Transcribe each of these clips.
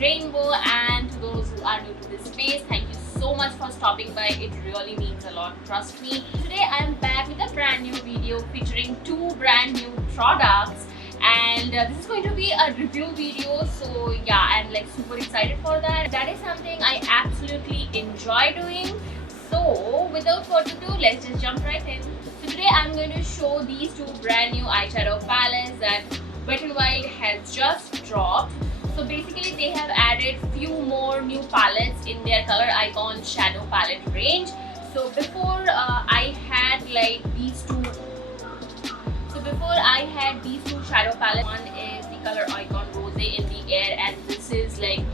rainbow. And to those who are new to this space, thank you so much for stopping by. It really means a lot, trust me. Today I am back with a brand new video featuring two brand new products, and this is going to be a review video. So yeah, I'm like super excited for that. That is something I absolutely enjoy doing. So without further ado, let's just jump right in. So today I'm going to show these two brand new eyeshadow palettes that Wet n Wild has just dropped. So basically they have added few more new palettes in their Color Icon shadow palette range. So before I had these two shadow palettes. One is the Color Icon Rose in the Air, and this is like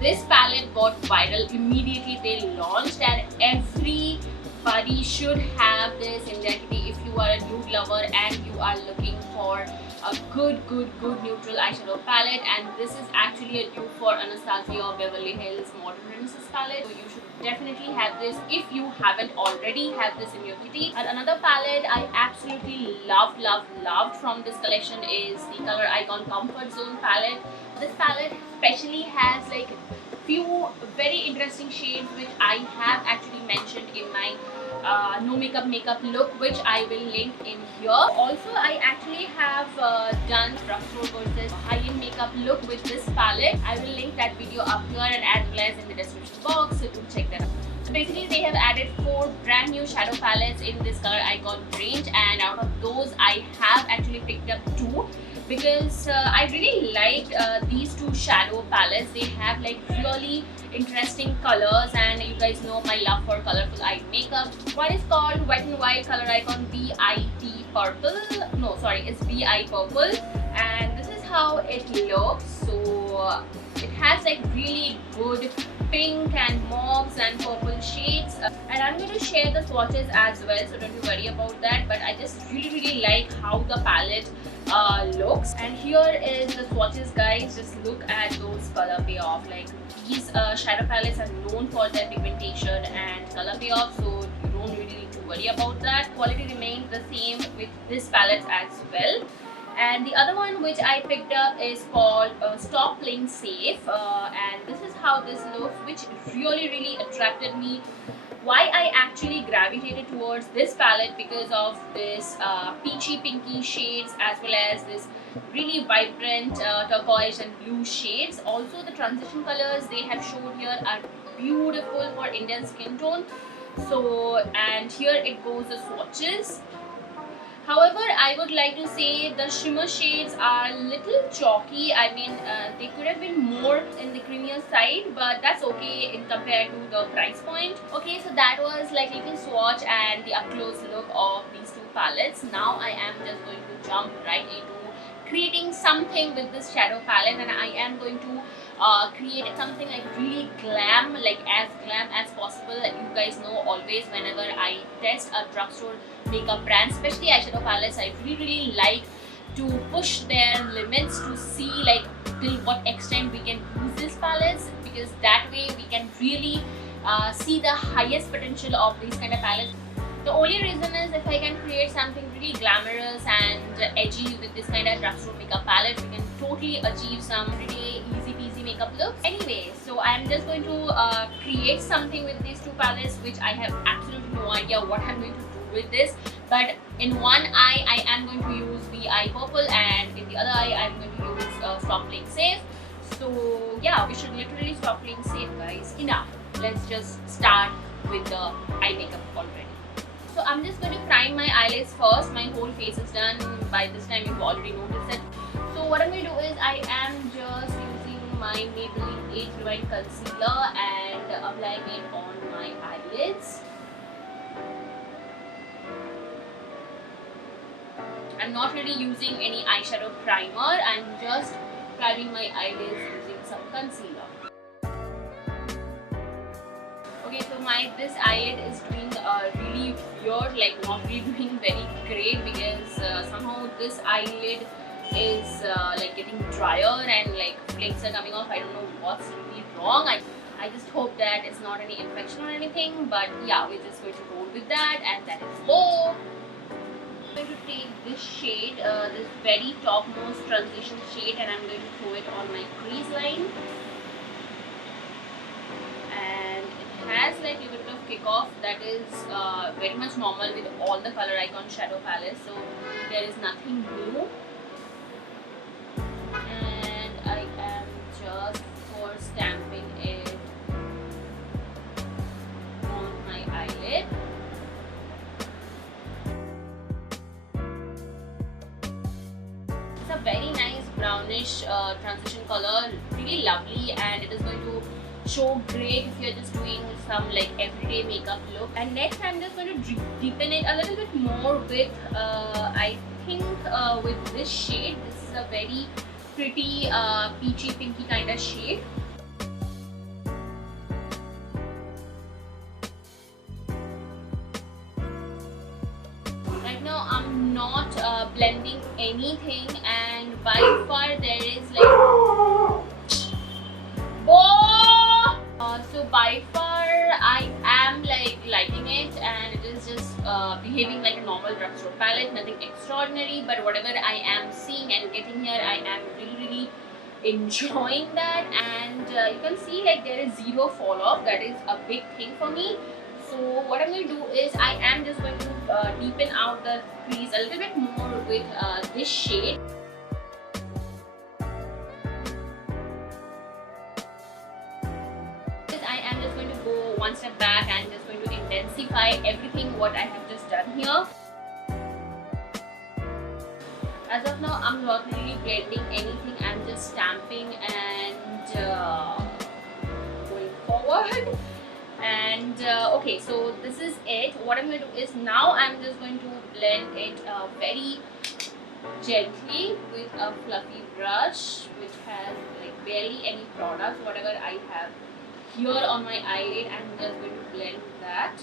this palette got viral immediately they launched, and everybody should have this in their kitty if you are a nude lover and you are looking for a good neutral eyeshadow palette. And this is actually a dupe for Anastasia Beverly Hills Modern Princess palette, so you should definitely have this if you haven't already have this in your kitty. And another palette I absolutely loved from this collection is the Color Icon Comfort Zone palette. This palette especially has like few very interesting shades which I have actually mentioned in my no makeup look, which I will link in here. Also, I actually have done drugstore versus high-end makeup look with this palette. I will link that video up here and as well as in the description box, so do check that out. So basically they have added 4 brand new shadow palettes in this Color Icon range, and out of those I have actually picked up 2 because I really liked these 2 shadow palettes. They have like really interesting colors, and you guys know my love for colorful eye makeup. One is called Wet n Wild Color Icon VIPurple. No, sorry, it's VIPurple, and this is how it looks. So it has like really good pink and mauves and purple shades, and I'm going to share the swatches as well, so don't you worry about that. But I just really like how the palette looks. And here is the swatches, guys. Just look at those color payoff. Like these shadow palettes are known for their pigmentation and color payoff, so you don't really need to worry about that. Quality remains the same with this palette as well. And the other one which I picked up is called Stop Playing Safe, and this is how this looks, which really attracted me. Why I actually gravitated towards this palette, because of this peachy pinky shades as well as this really vibrant turquoise and blue shades. Also the transition colors they have showed here are beautiful for Indian skin tone. So, and here it goes the swatches. However, I would like to say the shimmer shades are little chalky. I mean, they could have been more in the creamier side, but that's okay in compared to the price point. Okay, so that was like little swatch and the up close look of these 2 palettes. Now I am just going to jump right into creating something with this shadow palette, and I am going to create something like really glam, like as glam as possible. Like you guys know, always whenever I test a drugstore makeup brand, especially eyeshadow palettes, I really like to push their limits to see like till what extent we can use these palettes, because that way we can really see the highest potential of these kind of palettes. The only reason is if I can create something really glamorous and edgy with this kind of drugstore makeup palette, we can totally achieve some really easy peasy makeup looks. Anyway, so I'm just going to create something with these 2 palettes, which I have absolutely no idea what I'm going to do with this. But in one eye I am going to use VIPurple, and in the other eye I'm going to use Stop Playing Safe. So yeah, we should literally stop playing safe, guys. Enough. Let's just start with the eye makeup already. So I'm just going to prime my eyelids first. My whole face is done. By this time you've already noticed it. So what I'm going to do is I am just using my Maybelline Age Rewind Concealer and applying it on my eyelids. I'm not really using any eyeshadow primer. I'm just priming my eyelids using some concealer. Okay, so this eyelid is doing really weird, like not really doing very great, because somehow this eyelid is like getting drier and like flakes are coming off. I don't know what's really wrong. I just hope that it's not any infection or anything, but yeah, we're just going to roll with that, and that is all. I'm to take this shade, this very topmost transition shade, and I'm going to throw it on my crease line. And it has like a little bit of kickoff that is very much normal with all the Color Icon shadow palettes, so there is nothing new. And I am just for stamping it on my eyelid. It's a very nice brownish transition color, really lovely, and it is going to show great if you're just doing some like everyday makeup look. And next I'm just going to deepen it a little bit more with I think with this shade. This is a very pretty peachy pinky kind of shade. Right now I'm not blending anything, and by far there is like so by far I am like liking it, and it is just behaving like a normal drugstore palette, nothing extraordinary, but whatever I am seeing and getting here, I am really enjoying that. And you can see like there is zero fall off. That is a big thing for me. So what I'm going to do is I am just going to deepen out the crease a little bit more with this shade. I am just going to go one step back and just going to intensify everything what I have just done here. As of now, I'm not really blending anything. I'm just stamping and going forward. And okay, so this is it. What I'm going to do is now I'm just going to blend it very gently with a fluffy brush which has like barely any product. Whatever I have here on my eyelid, I'm just going to blend that.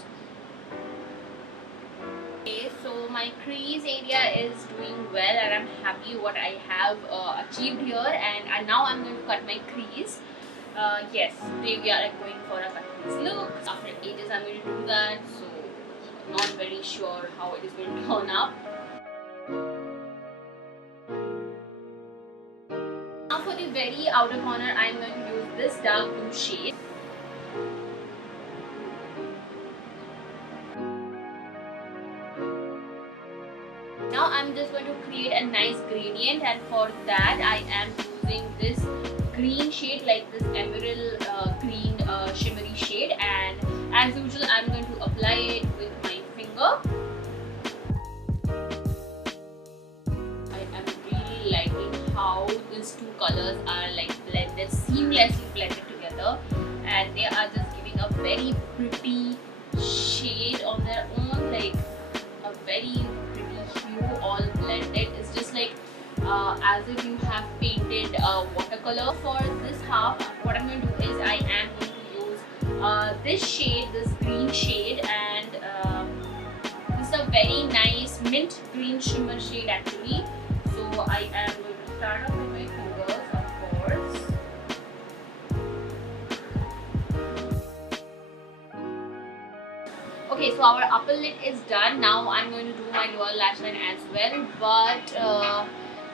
Okay, so my crease area is doing well, and I'm happy what I have achieved here. And now I'm going to cut my crease. Yes, today we are like, going for a cut crease look. After ages I'm going to do that, so not very sure how it is going to turn up. Now for the very outer corner, I'm going to use this dark blue shade. Now I'm just going to create a nice gradient, and for that I am using this green shade, like this emerald green shimmery shade, and as usual I'm going to apply it with my finger. I am really liking how these two colors are like blended, seamlessly blended together, and they are just giving a very pretty shade on their own, like a very all blended. It's just like as if you have painted watercolor. For this half, what I'm going to do is I am going to use this shade, this green shade, and this is a very nice mint green shimmer shade actually. So I am going to start off with my fingers, of course. Okay, so our upper lid is done. Now I'm going to do my lower lash line as well. But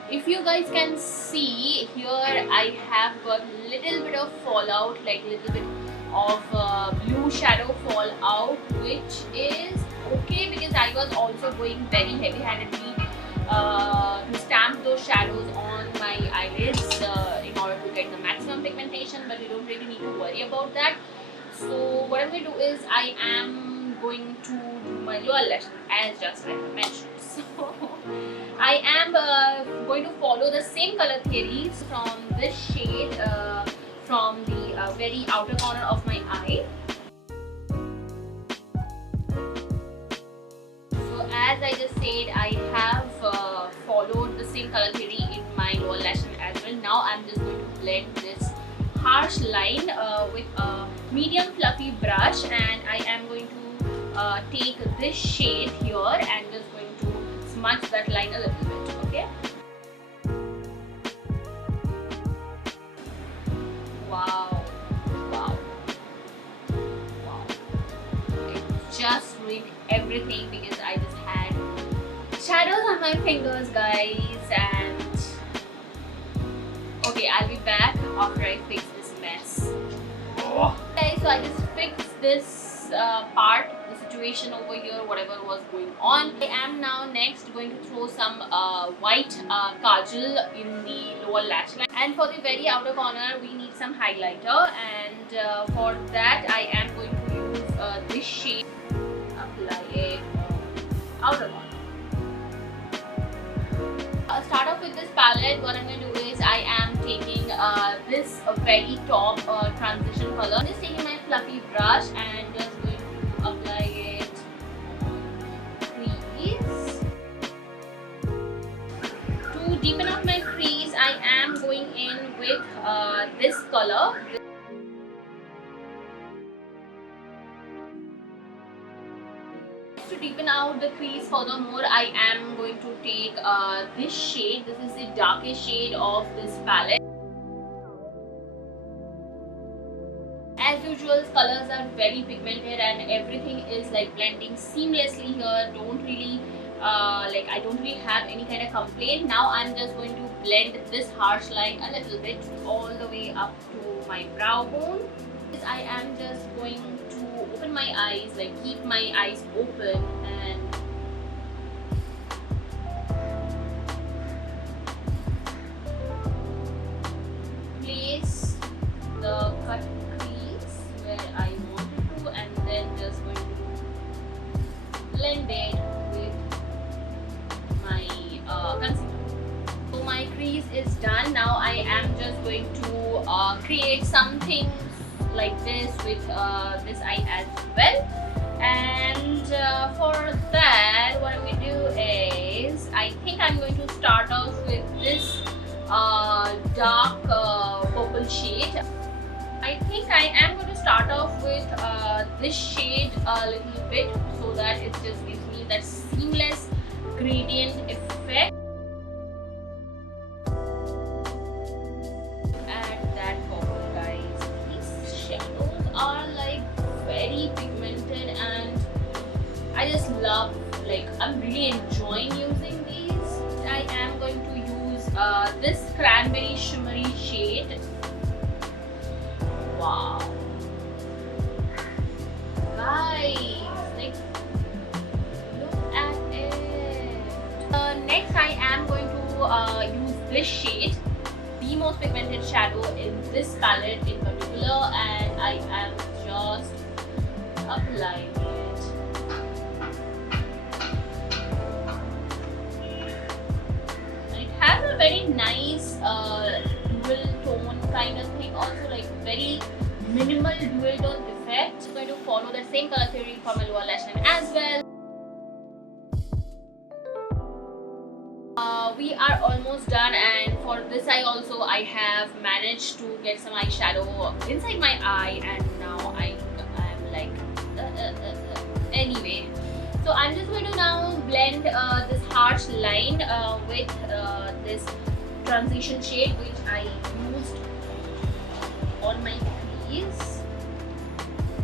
if you guys can see here, I have got little bit of fallout, like little bit of blue shadow fallout, which is okay because I was also going very heavy-handedly to stamp those shadows on my eyelids in order to get the maximum pigmentation. But you don't really need to worry about that. So what I'm going to do is I am going to do my lower lash as just like I mentioned. So I am going to follow the same color theories from this shade from the very outer corner of my eye. So as I just said, I have followed the same color theory in my lower lash as well. Now I'm just going to blend this harsh line with a medium fluffy brush, and I am going to take this shade here and just going to smudge that line a little bit, okay? Wow, wow, wow. It just ruined everything because I just had shadows on my fingers, guys, and okay, I'll be back after I fix this mess. Okay, so I just fixed this part, the situation over here, whatever was going on. I am now next going to throw some white kajal in the lower lash line, and for the very outer corner we need some highlighter, and for that I am going to use this shade. Apply it on outer corner. Start off with this palette. What I'm going to do is I am taking this very top transition color. I'm just taking my fluffy brush and just going to apply it on crease. To deepen up my crease, I am going in with this color. To deepen out the crease furthermore, I am going to take this shade. This is the darkest shade of this palette. As usual, colors are very pigmented and everything is like blending seamlessly here. Don't really I don't really have any kind of complaint. Now I'm just going to blend this harsh line a little bit all the way up to my brow bone. I am just going to open my eyes, like keep my eyes open, and place the cut crease where I wanted to, and then just going to blend it with my concealer. So my crease is done. Now I am just going to create something like this with this eye as well, and for that what I'm going to do is I think I'm going to start off with this dark purple shade. I think I am going to start off with this shade a little bit so that it just gives me that seamless gradient effect. Are like very pigmented and I just love, like I'm really enjoying using these. I am going to use this cranberry shimmery shade. Wow guys, like look at it. Next I am going to use this shade, the most pigmented shadow in this palette in particular, and I am just applying it. And it has a very nice dual tone kind of thing, also like very minimal dual tone effect. I'm going to follow the same color theory for my lower lash line as well. We are almost done, and for this eye also I have managed to get some eyeshadow inside my eye, and now I'm like anyway. So I'm just going to now blend this harsh line with this transition shade which I used on my crease.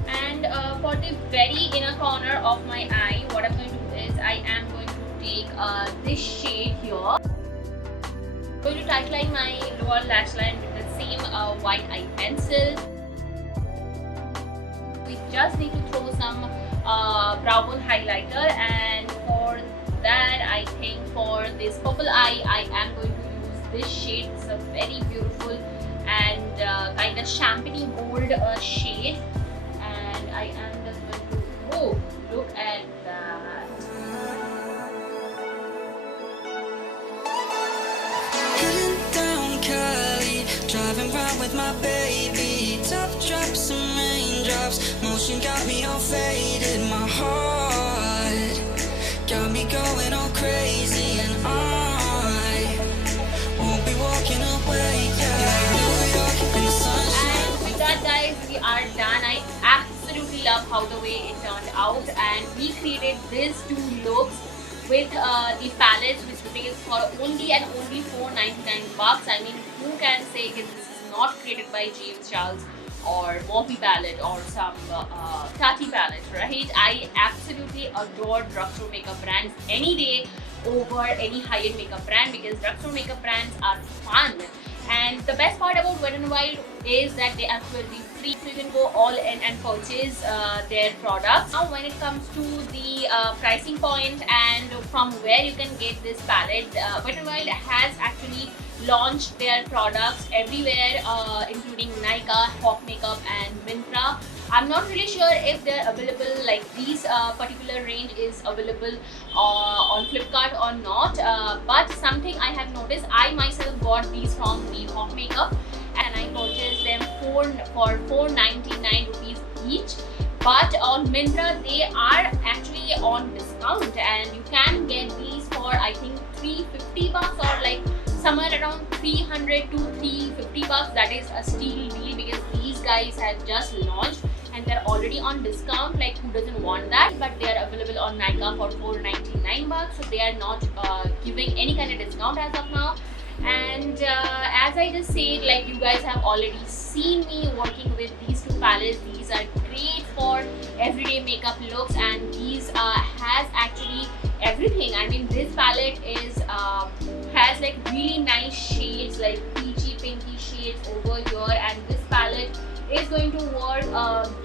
And for the very inner corner of my eye, what I'm going to do is I am going to take this shade here. I'm going to tightline my lower lash line with the same white eye pencil. We just need to throw some brow bone highlighter, and for that I think for this purple eye I am going to use this shade. It's a very beautiful and kind of champagne gold shade, and I am just going to, oh, look at that. Driving round with my baby, top drops and raindrops, motion got me all faded, my heart got me going all crazy, and I won't be walking away, yeah. New York in the sunshine. And with that guys, we are done. I absolutely love how the way it turned out, and we created these two looks with the palettes which retails for only and only $4.99. I mean, who can say this is not created by James Charles or Morphe palette or some Tati palette, right? I absolutely adore drugstore makeup brands any day over any high-end makeup brand, because drugstore makeup brands are fun. And the best part about Wet n Wild is that they are cruelty-free, so you can go all in and purchase their products. Now when it comes to the pricing point and from where you can get this palette, Wet n Wild has actually launched their products everywhere, including Nykaa, Hawk Makeup and Myntra. I'm not really sure if they're available, like these particular range is available on Flipkart or not, but something I have noticed, I myself got these from the Hawk Makeup and I purchased them for 499 rupees each. But on Myntra they are actually on discount and you can get these for I think 350 bucks or like somewhere around 300 to 350 bucks. That is a steal deal because these guys have just launched and they're already on discount. Like who doesn't want that? But they are available on Nykaa for 499 bucks, so they are not giving any kind of discount as of now. And as I just said, like you guys have already seen me working with these two palettes. These are great for everyday makeup looks and these has actually everything. I mean, this palette is has like really nice shades, like peachy pinky shades over here, and this palette is going to work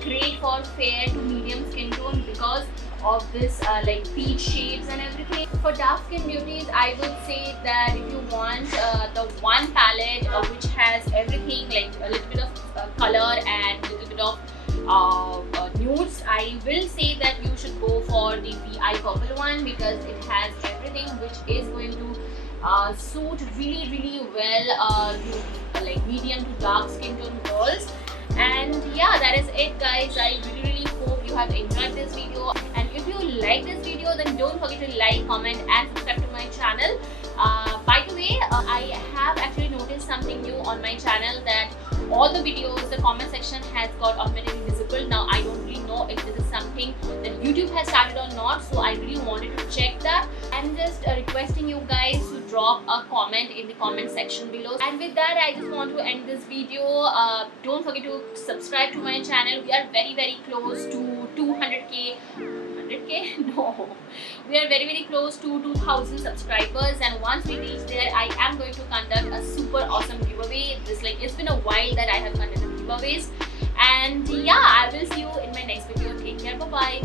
great for fair to medium skin tone because of this like peach shades and everything. For dark skin beauties, I would say that if you want the one palette which has everything, like a little bit of color and a little bit of nudes, I will say that you should go for the VIPurple one because it has everything which is going to suit really well to like medium to dark skin tone girls. And yeah, that is it guys. I really hope you have enjoyed this video, and if you like this video then don't forget to like, comment and subscribe to my channel. By the way, I have actually noticed something new on my channel, that all the videos, the comment section has got automatically visible. Now I don't really know if this is something that YouTube has started or not, so I really wanted to check that. I'm just requesting you guys to drop a comment in the comment section below. And with that, I just want to end this video. Don't forget to subscribe to my channel. We are very close to 200k. 100k? No, we are very close to 2000 subscribers, and once we reach there, I am going to conduct a super awesome giveaway. It's been a while that I have conducted giveaways, and yeah, I will see you in my next video. Take care, bye bye.